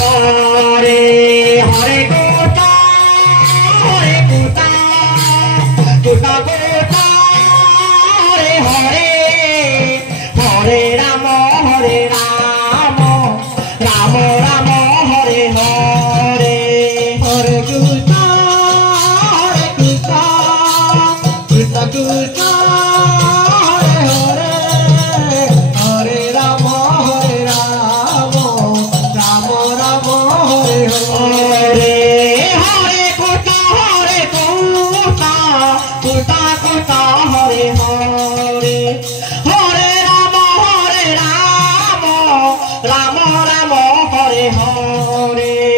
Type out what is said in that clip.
হরে হরে গোটা গোটা গোটা হরে হরে হরে রাম রাম রাম হরে হরে হরে গোটা গোটা গোটা হরে হরে হরে রাম রাম রাম হরে হরে হরে গোটা গোটা গোটা হরে হরে হরে রাম রাম রাম হরে হরে